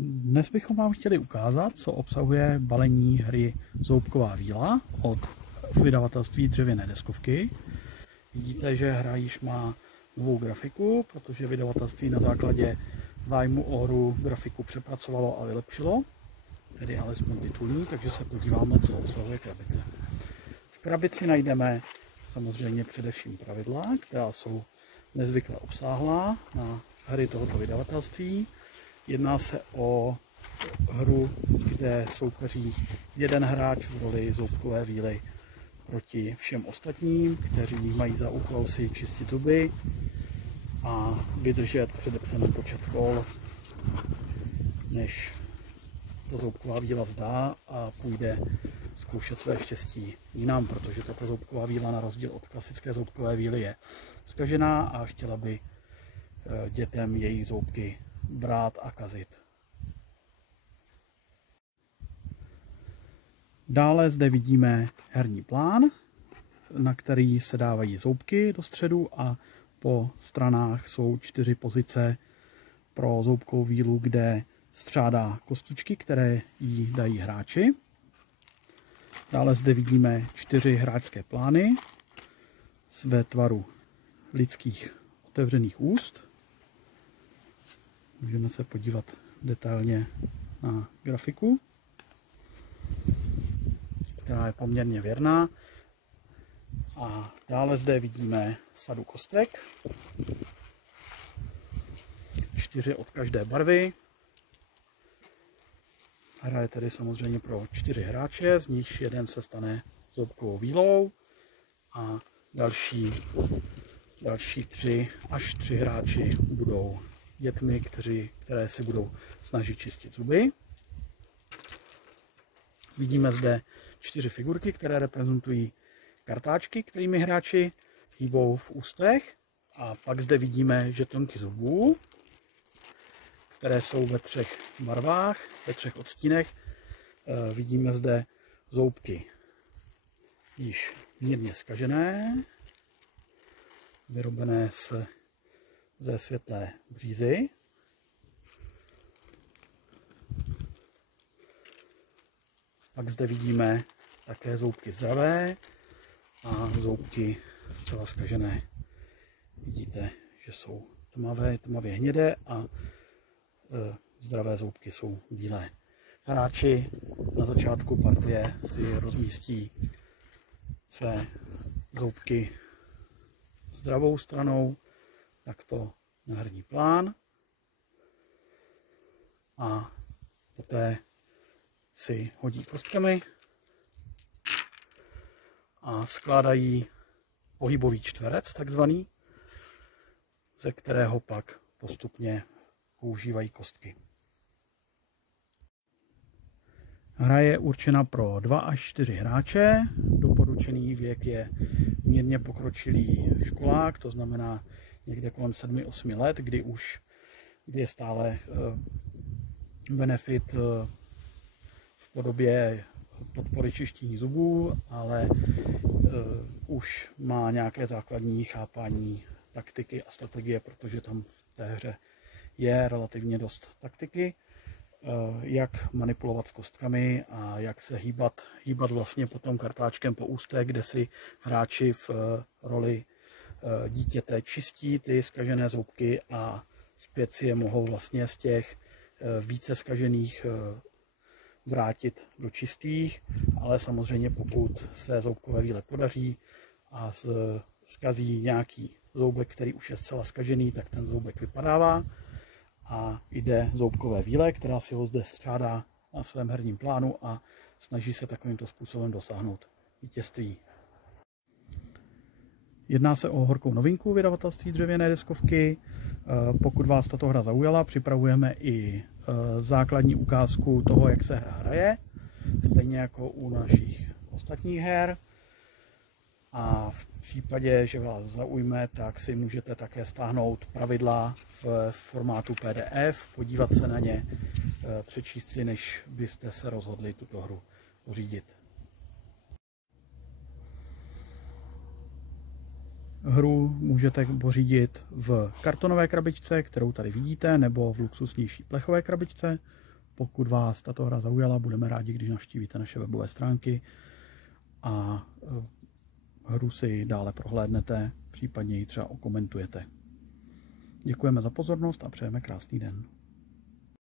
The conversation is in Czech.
Dnes bychom vám chtěli ukázat, co obsahuje balení hry Zoubková víla od vydavatelství Dřevěné deskovky. Vidíte, že hra již má novou grafiku, protože vydavatelství na základě zájmu o hru grafiku přepracovalo a vylepšilo, tedy alespoň titulní, takže se podíváme, co obsahuje krabice. V krabici najdeme samozřejmě především pravidla, která jsou nezvykle obsáhlá na hry tohoto vydavatelství. Jedná se o hru, kde soupeří jeden hráč v roli zoubkové víly proti všem ostatním, kteří mají za úkol si čistit zuby a vydržet předepsaný počet kol, než to zoubková víla vzdá a půjde zkoušet své štěstí jinam, protože tato zoubková víla na rozdíl od klasické zoubkové víly je zkažená a chtěla by dětem její zoubky brát a kazit. Dále zde vidíme herní plán, na který se dávají zoubky do středu a po stranách jsou 4 pozice pro zoubkovou vílu, kde střádá kostičky, které jí dají hráči. Dále zde vidíme 4 hráčské plány ve tvaru lidských otevřených úst. Můžeme se podívat detailně na grafiku, která je poměrně věrná. A dále zde vidíme sadu kostek, 4 od každé barvy. Hra je tedy samozřejmě pro 4 hráče, z nichž jeden se stane zoubkovou vílou a další 3 až 3 hráči budou dětmi, které si budou snažit čistit zuby. Vidíme zde 4 figurky, které reprezentují kartáčky, kterými hráči hýbou v ústech. A pak zde vidíme žetonky zubů, které jsou ve 3 barvách, ve 3 odstínech. Vidíme zde zoubky již mírně zkažené, vyrobené ze světlé břízy. Pak zde vidíme také zoubky zdravé a zoubky zcela zkažené. Vidíte, že jsou tmavě hnědé a zdravé zoubky jsou bílé. Hráči na začátku partie si rozmístí své zoubky zdravou stranou, takto na herní plán, a poté si hodí kostkami a skládají pohybový čtverec takzvaný, ze kterého pak postupně používají kostky. Hra je určena pro 2 až 4 hráče. Doporučený věk je mírně pokročilý školák, to znamená někde kolem 7-8 let, kdy je stále benefit v podobě podpory čištění zubů, ale už má nějaké základní chápání taktiky a strategie, protože tam v té hře je relativně dost taktiky, jak manipulovat s kostkami a jak se hýbat vlastně potom kartáčkem po ústech, kde si hráči v roli dítěte čistí ty zkažené zoubky a zpět si je mohou vlastně z těch více zkažených vrátit do čistých, ale samozřejmě pokud se zoubkové víle podaří a zkazí nějaký zoubek, který už je zcela zkažený, tak ten zoubek vypadává a jde zoubkové víle, která si ho zde střádá na svém herním plánu a snaží se takovýmto způsobem dosáhnout vítězství. Jedná se o horkou novinku vydavatelství Dřevěné deskovky. Pokud vás tato hra zaujala, připravujeme i základní ukázku toho, jak se hra hraje, stejně jako u našich ostatních her. A v případě, že vás zaujme, tak si můžete také stáhnout pravidla v formátu PDF, podívat se na ně, přečíst si, než byste se rozhodli tuto hru pořídit. Hru můžete pořídit v kartonové krabičce, kterou tady vidíte, nebo v luxusnější plechové krabičce. pokud vás tato hra zaujala, budeme rádi, když navštívíte naše webové stránky a hru si dále prohlédnete, případně ji třeba okomentujete. Děkujeme za pozornost a přejeme krásný den.